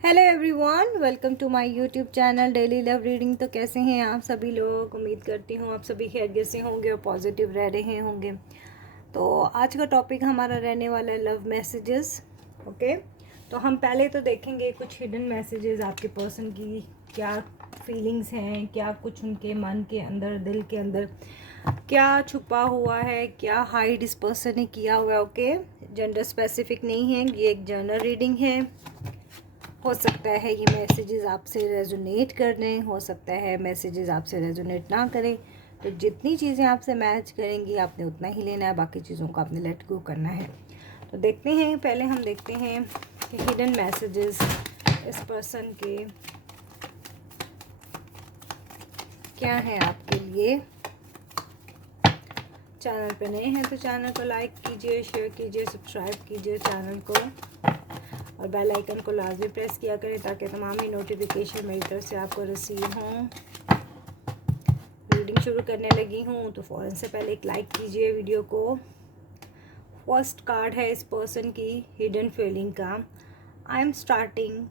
Hello everyone, welcome to my YouTube channel daily love reading. तो कैसे हैं आप सभी लोग? उम्मीद करती हूँ आप सभी खैरियत से होंगे और पॉजिटिव रह रहे होंगे। तो आज का टॉपिक हमारा रहने वाला है लव मैसेजेस। ओके, तो हम पहले तो देखेंगे कुछ हिडन मैसेजेस, आपके पर्सन की क्या फीलिंग्स हैं, क्या कुछ उनके मन के अंदर, दिल के अंदर क्या छुपा हुआ है, क्या हाइड इस पर्सन ने किया हुआ है। ओके, जेंडर स्पेसिफिक नहीं है, ये एक जनरल रीडिंग है। हो सकता है ये मैसेजेस आपसे रेजोनेट कर रहे, हो सकता है मैसेजेस आपसे रेजोनेट ना करें। तो जितनी चीज़ें आपसे मैच करेंगी आपने उतना ही लेना है, बाकी चीज़ों को आपने लेट गो करना है। तो देखते हैं, पहले हम देखते हैं कि हिडन मैसेजेस इस पर्सन के क्या हैं आपके लिए। चैनल पे नए हैं तो चैनल को लाइक कीजिए, शेयर कीजिए, सब्सक्राइब कीजिए चैनल को, और बेल आइकन को लाजमी प्रेस किया करें ताकि तमाम ही नोटिफिकेशन मेरी तरफ से आपको रिसीव हों। रीडिंग शुरू करने लगी हूँ तो फ़ौरन से पहले एक लाइक कीजिए वीडियो को। फर्स्ट कार्ड है इस पर्सन की हिडन फीलिंग का। I am starting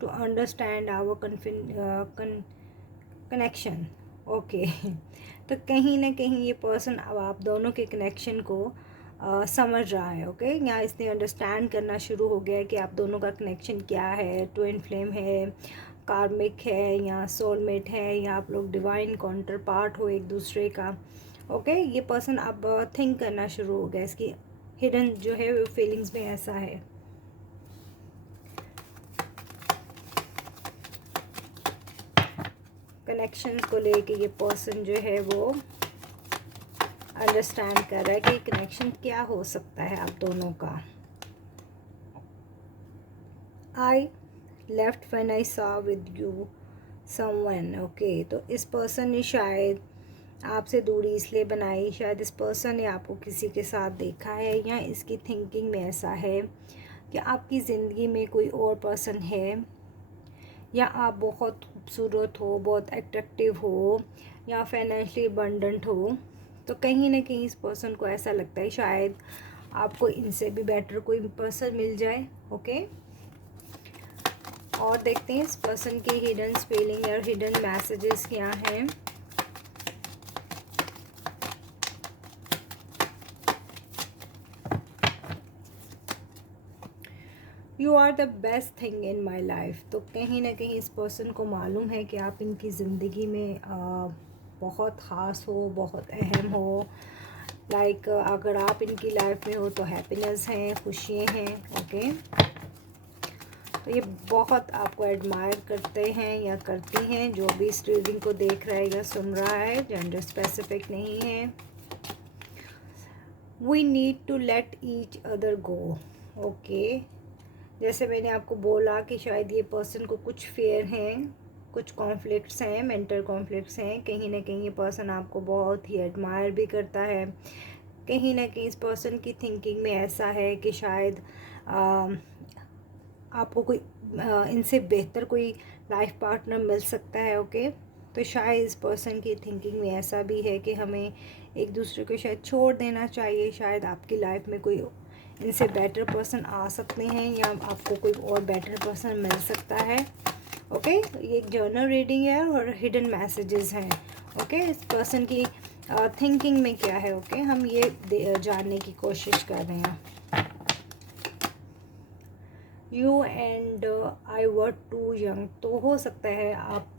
to understand our connection. Okay, तो कहीं ना कहीं ये पर्सन अब आप दोनों के कनेक्शन को समझ रहा है। ओके, यहाँ इसने अंडरस्टैंड करना शुरू हो गया है कि आप दोनों का कनेक्शन क्या है। ट्विन फ्लेम है, कार्मिक है, या सोलमेट है, या आप लोग डिवाइन काउंटर पार्ट हो एक दूसरे का। ओके, ये पर्सन अब थिंक करना शुरू हो गया, इसकी हिडन जो है वो फीलिंग्स में ऐसा है। कनेक्शंस को लेके ये पर्सन जो है वो अंडरस्टैंड कर रहा है कि कनेक्शन क्या हो सकता है आप दोनों का। I left when I saw with you someone. Okay, तो इस पर्सन ने शायद आपसे दूरी इसलिए बनाई, शायद इस पर्सन ने आपको किसी के साथ देखा है, या इसकी थिंकिंग में ऐसा है कि आपकी ज़िंदगी में कोई और पर्सन है, या आप बहुत खूबसूरत हो, बहुत अट्रैक्टिव हो, या फाइनेंशियली अबंडेंट हो। तो कहीं ना कहीं इस पर्सन को ऐसा लगता है शायद आपको इनसे भी बेटर कोई पर्सन मिल जाए। ओके, और देखते हैं इस पर्सन की हिडन फीलिंग और हिडन मैसेजेस क्या हैं। You are the best thing in my life. तो कहीं ना कहीं इस पर्सन को मालूम है कि आप इनकी ज़िंदगी में बहुत ख़ास हो, बहुत अहम हो। लाइक अगर आप इनकी लाइफ में हो तो हैप्पीनेस हैं, खुशियाँ हैं। ओके, तो ये बहुत आपको एडमायर करते हैं या करती हैं, जो भी इस रीडिंग को देख रहा है या सुन रहा है, जेंडर स्पेसिफिक नहीं है। We need to let each other go. Okay, जैसे मैंने आपको बोला कि शायद ये पर्सन को कुछ फेयर हैं, कुछ कॉन्फ्लिक्ट्स हैं, मेंटल कॉन्फ्लिक्ट्स हैं। कहीं ना कहीं ये पर्सन आपको बहुत ही एडमायर भी करता है। कहीं ना कहीं इस पर्सन की थिंकिंग में ऐसा है कि शायद आपको कोई इनसे बेहतर कोई लाइफ पार्टनर मिल सकता है। ओके, तो शायद इस पर्सन की थिंकिंग में ऐसा भी है कि हमें एक दूसरे को शायद छोड़ देना चाहिए। शायद आपकी लाइफ में कोई इनसे बेटर पर्सन आ सकते हैं, या आपको कोई और बेटर पर्सन मिल सकता है। ओके, ये एक जर्नल रीडिंग है और हिडन मैसेजेस हैं। ओके, इस पर्सन की थिंकिंग में क्या है। ओके, हम ये जानने की कोशिश कर रहे हैं। You and I were too young. तो हो सकता है आप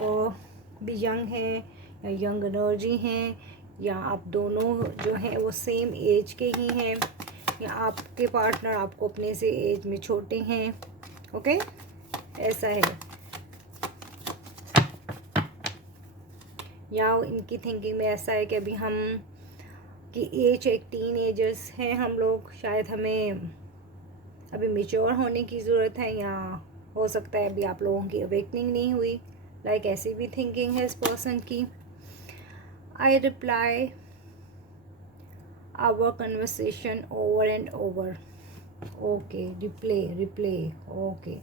भी यंग हैं, या यंग एनर्जी हैं, या आप दोनों जो हैं वो सेम एज के ही हैं, या आपके पार्टनर आपको अपने से एज में छोटे हैं। ओके, ऐसा है, या इनकी थिंकिंग में ऐसा है कि अभी हम की एज एक टीन एजर्स हैं हम लोग, शायद हमें अभी मेच्योर होने की ज़रूरत है, या हो सकता है अभी आप लोगों की अवेकनिंग नहीं हुई। लाइक ऐसी भी थिंकिंग है इस पर्सन की। I reply our conversation over and over. Okay, replay replay. Okay,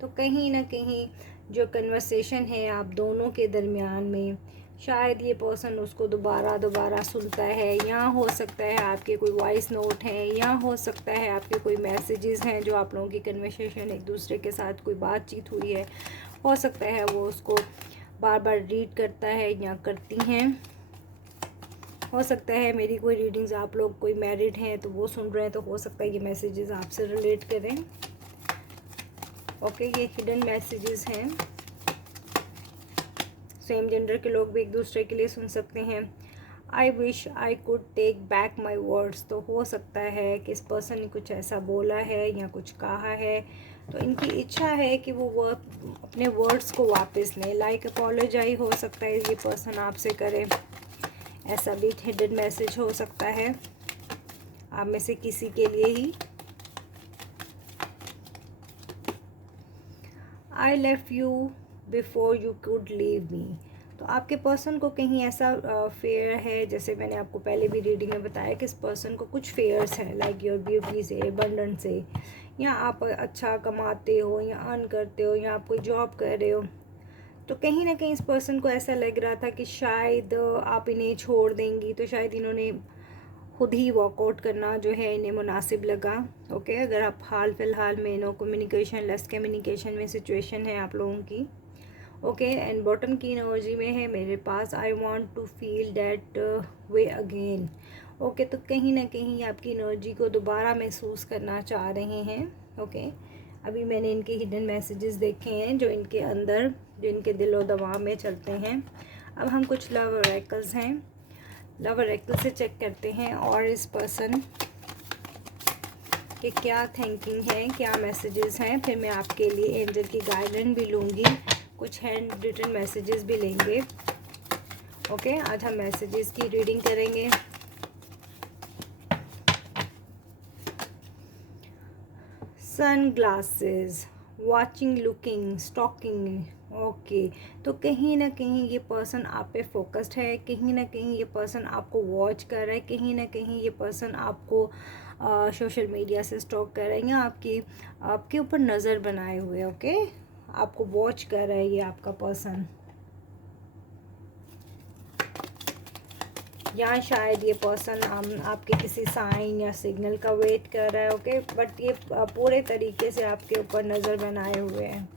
तो कहीं ना कहीं जो कन्वर्सेशन है आप दोनों के दरमियान में, शायद ये पर्सन उसको दोबारा सुनता है, या हो सकता है आपके कोई वॉइस नोट हैं, या हो सकता है आपके कोई मैसेजेस हैं जो आप लोगों की कन्वर्सेशन एक दूसरे के साथ कोई बातचीत हुई है, हो सकता है वो उसको बार बार रीड करता है या करती हैं। हो सकता है मेरी कोई रीडिंग्स आप लोग कोई मैरिड हैं तो वो सुन रहे हैं, तो हो सकता है ये मैसेजेस आपसे रिलेट करें। ओके, ये हिडन मैसेजेस हैं। सेम जेंडर के लोग भी एक दूसरे के लिए सुन सकते हैं। I wish I could take back my words, तो हो सकता है कि इस पर्सन ने कुछ ऐसा बोला है या कुछ कहा है, तो इनकी इच्छा है कि वो अपने वर्ड्स को वापस लें। लाइक अपोलोजाइज हो सकता है ये पर्सन आपसे करे, ऐसा भी हिडन मैसेज हो सकता है आप में से किसी के लिए ही। I left you before you could leave me, तो आपके पर्सन को कहीं ऐसा फेयर है, जैसे मैंने आपको पहले भी रीडिंग में बताया कि इस पर्सन को कुछ फेयर्स है, लाइक योर ब्यूटी से, अबंडेंस से, या आप अच्छा कमाते हो या अर्न करते हो, या आप कोई जॉब कर रहे हो, तो कहीं ना कहीं इस पर्सन को ऐसा लग रहा था कि शायद आप इन्हें छोड़ देंगी, तो शायद इन्होंने खुद ही वॉकआउट करना जो है इन्हें मुनासिब लगा। ओके, अगर आप हाल फिलहाल में नो कम्युनिकेशन, लेस कम्युनिकेशन में सिचुएशन है आप लोगों की। ओके, एंड बॉटम की एनर्जी में है मेरे पास I want to feel that way again. Okay, तो कहीं ना कहीं आपकी एनर्जी को दोबारा महसूस करना चाह रहे हैं। ओके, अभी मैंने इनके हिडन मैसेजेस देखे हैं जो इनके अंदर, जो इनके दिलो दिमाग में चलते हैं। अब हम कुछ लव ऑरेकल्स हैं, लव ऑरेकल से चेक करते हैं और इस पर्सन के क्या थिंकिंग है, क्या मैसेजेस हैं। फिर मैं आपके लिए एंजल की गाइडेंस भी लूँगी, कुछ हैंड रिटन मैसेजेस भी लेंगे। ओके, आज हम मैसेजेस की रीडिंग करेंगे। Sunglasses, watching, looking, stalking. Okay, तो कहीं ना कहीं ये पर्सन आप पे फोकस्ड है, कहीं ना कहीं ये पर्सन आपको वॉच कर रहा है, कहीं ना कहीं ये पर्सन आपको सोशल मीडिया से स्टॉक कर रहा है, या आपके ऊपर नज़र बनाए हुए। ओके, आपको वॉच कर रहा है ये आपका पर्सन, या शायद ये पर्सन आपके किसी साइन या सिग्नल का वेट कर रहा है। ओके, बट ये पूरे तरीके से आपके ऊपर नज़र बनाए हुए हैं।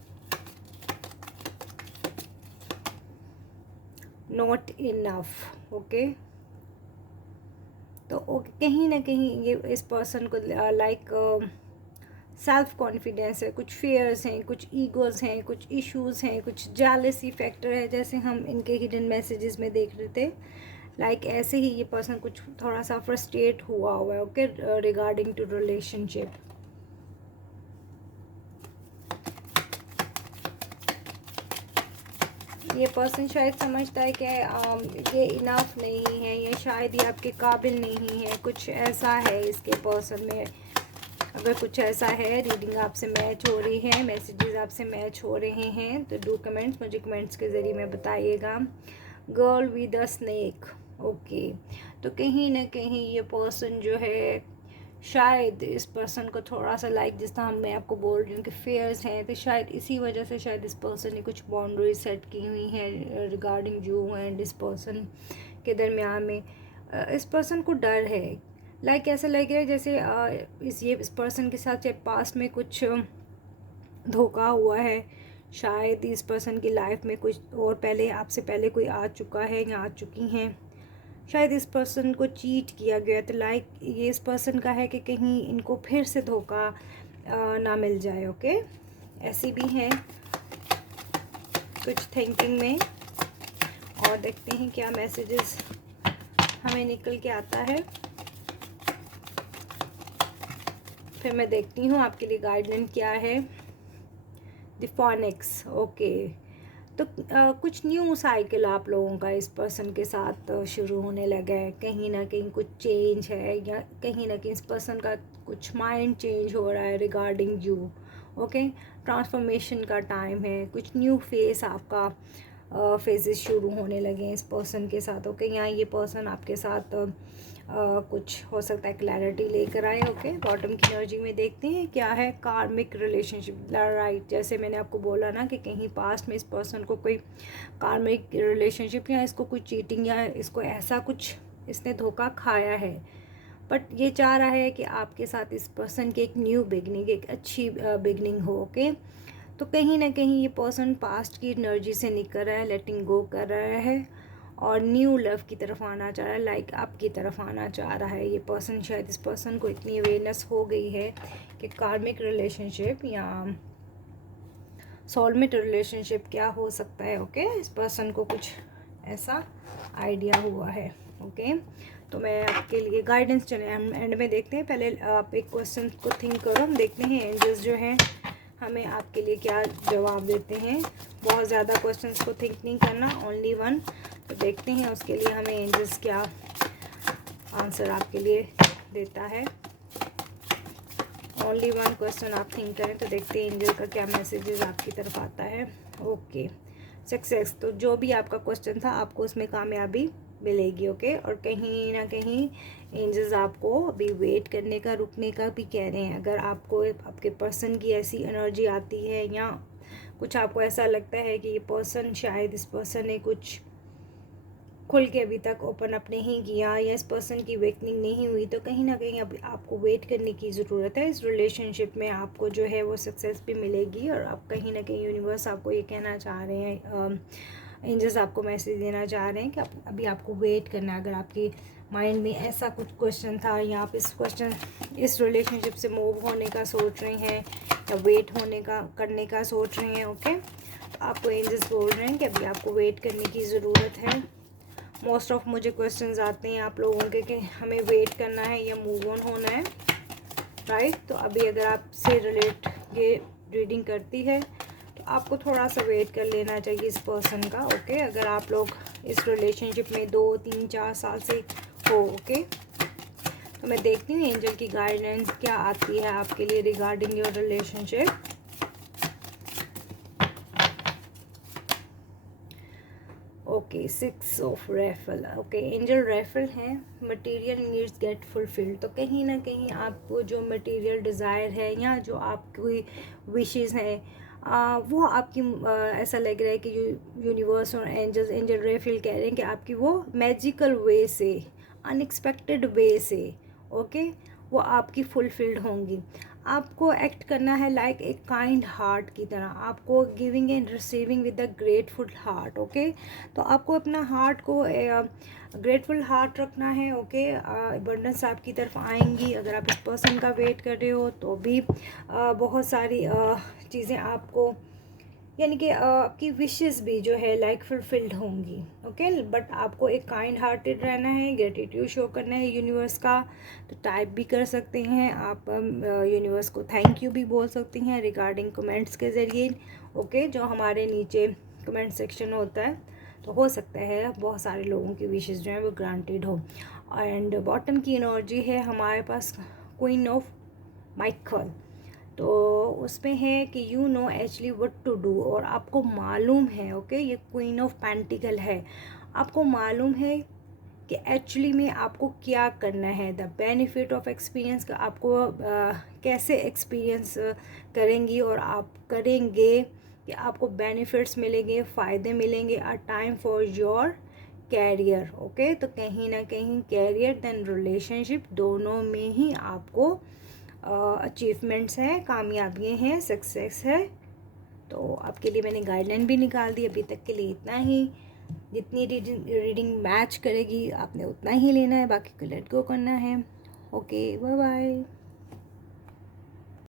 Not enough. ओके, तो कहीं ना कहीं ये इस पर्सन को लाइक सेल्फ कॉन्फिडेंस है, कुछ फेयर्स हैं, कुछ ईगोज़ हैं, कुछ इश्यूज़ हैं, कुछ जेलसी फैक्टर है, जैसे हम इनके हिडन मैसेजेस में देख रहे थे। लाइक ऐसे ही ये पर्सन कुछ थोड़ा सा फ्रस्ट्रेट हुआ है। Okay, regarding to relationship. ये पर्सन शायद समझता है कि ये इनफ नहीं है, या शायद ये आपके काबिल नहीं है, कुछ ऐसा है इसके पर्सन में। अगर कुछ ऐसा है, रीडिंग आपसे मैच हो रही है, मैसेजेस आपसे मैच हो रहे हैं, तो डू कमेंट्स, मुझे कमेंट्स के ज़रिए में बताइएगा। Girl with a snake. Okay, तो कहीं ना कहीं ये पर्सन जो है, शायद इस पर्सन को थोड़ा सा लाइक जिस तरह मैं आपको बोल रही हूँ कि फेयर्स हैं, तो शायद इसी वजह से शायद इस पर्सन ने कुछ बाउंड्री सेट की हुई हैं रिगार्डिंग यू एंड इस पर्सन के दरमियान में। इस पर्सन को डर है, लाइक ऐसा लग रहा है जैसे इस पर्सन के साथ चाहे पास में कुछ धोखा हुआ है, शायद इस पर्सन की लाइफ में कुछ और पहले आपसे पहले कोई आ चुका है या आ चुकी हैं, शायद इस पर्सन को चीट किया गया, तो लाइक ये इस पर्सन का है कि कहीं इनको फिर से धोखा ना मिल जाए। ओके, ऐसी भी हैं कुछ थिंकिंग में, और देखते हैं क्या मैसेजेस हमें निकल के आता है। फिर मैं देखती हूँ आपके लिए गाइडलाइन क्या है। The Phoenix. ओके, तो कुछ न्यू साइकिल आप लोगों का इस पर्सन के साथ शुरू होने लगा है, कहीं ना कहीं कुछ चेंज है, या कहीं ना कहीं इस पर्सन का कुछ माइंड चेंज हो रहा है रिगार्डिंग यू। ओके, ट्रांसफॉर्मेशन का टाइम है, कुछ न्यू फेस आपका फेजेस शुरू होने लगे हैं इस पर्सन के साथ। ओके, यहाँ ये पर्सन आपके साथ कुछ हो सकता है क्लैरिटी लेकर आए। ओके, बॉटम की एनर्जी में देखते हैं क्या है। कार्मिक रिलेशनशिप, राइट, जैसे मैंने आपको बोला ना कि कहीं पास्ट में इस पर्सन को कोई कार्मिक रिलेशनशिप या इसको कोई चीटिंग या इसको ऐसा कुछ इसने धोखा खाया है, बट ये चाह रहा है कि आपके साथ इस पर्सन की एक न्यू बिगनिंग, एक अच्छी बिगनिंग हो। ओके, तो कहीं ना कहीं ये पर्सन पास्ट की एनर्जी से निकल रहा है, लेटिंग गो कर रहा है और न्यू लव की तरफ आना चाह रहा है, लाइक आपकी तरफ आना चाह रहा है ये पर्सन। शायद इस पर्सन को इतनी अवेयरनेस हो गई है कि कार्मिक रिलेशनशिप या सोलमेट रिलेशनशिप क्या हो सकता है। ओके, इस पर्सन को कुछ ऐसा आइडिया हुआ है। ओके, तो मैं आपके लिए गाइडेंस चले हम एंड में देखते हैं। पहले आप एक क्वेश्चन को थिंक करो, हम देखते हैं एंजल्स जो हैं हमें आपके लिए क्या जवाब देते हैं। बहुत ज़्यादा क्वेश्चंस को थिंक नहीं करना, ओनली वन। तो देखते हैं उसके लिए हमें एंजल्स क्या आंसर आपके लिए देता है। ओनली वन क्वेश्चन आप थिंक करें तो देखते हैं एंजल का क्या मैसेजेस आपकी तरफ आता है। ओके, सक्सेस, तो जो भी आपका क्वेश्चन था आपको उसमें कामयाबी मिलेगी। ओके, और कहीं ना कहीं एंजल्स आपको अभी वेट करने का, रुकने का भी कह रहे हैं। अगर आपको आपके पर्सन की ऐसी एनर्जी आती है या कुछ आपको ऐसा लगता है कि ये पर्सन, शायद इस पर्सन ने कुछ खुल के अभी तक ओपन अप नहीं किया या इस पर्सन की वेकनिंग नहीं हुई, तो कहीं ना कहीं अभी आपको वेट करने की ज़रूरत है। इस रिलेशनशिप में आपको जो है वो सक्सेस भी मिलेगी और आप कहीं ना कहीं यूनिवर्स आपको ये कहना चाह रहे हैं, एंजल्स आपको मैसेज देना चाह रहे हैं कि अभी आपको वेट करना है। अगर आपकी माइंड में ऐसा कुछ क्वेश्चन था या आप इस रिलेशनशिप से मूव होने का सोच रहे हैं या वेट होने का करने का सोच रहे हैं, ओके, तो आपको एंजल्स बोल रहे हैं कि अभी आपको वेट करने की ज़रूरत है। मोस्ट ऑफ मुझे क्वेश्चंस आते हैं आप लोगों के कि हमें वेट करना है या मूव ऑन होना है, राइट। तो अभी अगर आपसे रिलेट ये रीडिंग करती है तो आपको थोड़ा सा वेट कर लेना चाहिए इस पर्सन का। ओके, अगर आप लोग इस रिलेशनशिप में 2, 3, 4 साल से हो, ओके, तो मैं देखती हूँ एंजल की गाइडेंस क्या आती है आपके लिए regarding your relationship. Okay, 6 of Raphael. Okay, angel Raphael है, मटेरियल नीड्स गेट फुलफिल्ड। तो कहीं ना कहीं आपको जो मटेरियल डिज़ायर है या जो आपकी विशेस हैं वो आपकी ऐसा लग रहा है कि यूनिवर्स और एंजल रेफल कह रहे हैं कि आपकी वो मैजिकल वे से, अनएक्सपेक्टेड वे से, ओके, वो आपकी फुलफिल्ड होंगी। आपको एक्ट करना है लाइक एक काइंड हार्ट की तरह, आपको giving and receiving with a grateful heart. Okay, तो आपको अपना हार्ट को ग्रेटफुल हार्ट रखना है। ओके, अबंडेंस आपकी तरफ आएंगी। अगर आप इस पर्सन का वेट कर रहे हो तो भी बहुत सारी चीज़ें आपको, यानी कि आपकी विशेस भी जो है लाइक फुलफिल्ड होंगी। ओके, बट आपको एक काइंड हार्टेड रहना है, ग्रेटिट्यूड शो करना है यूनिवर्स का। तो टाइप भी कर सकते हैं आप, यूनिवर्स को थैंक यू भी बोल सकती हैं रिगार्डिंग कमेंट्स के ज़रिए। ओके, जो हमारे नीचे कमेंट सेक्शन होता है, तो हो सकता है बहुत सारे लोगों की विशेस जो है वो ग्रांटेड हो। एंड बॉटम की एनर्जी है हमारे पास क्वीन ऑफ माइकल, तो उसमें है कि you know actually what to do, और आपको मालूम है। ओके, ये क्वीन ऑफ पेंटिकल है, आपको मालूम है कि एक्चुअली में आपको क्या करना है। द बेनिफिट ऑफ एक्सपीरियंस का आपको कैसे एक्सपीरियंस करेंगी और आप करेंगे कि आपको बेनिफिट्स मिलेंगे, फ़ायदे मिलेंगे। A time for your career. Okay, तो कहीं ना कहीं कैरियर दैन रिलेशनशिप दोनों में ही आपको अचीवमेंट्स हैं, कामयाबियाँ हैं, सक्सेस है। तो आपके लिए मैंने गाइडलाइन भी निकाल दी। अभी तक के लिए इतना ही, जितनी रीडिंग मैच करेगी आपने उतना ही लेना है, बाकी को लेट गो करना है। Okay, bye bye.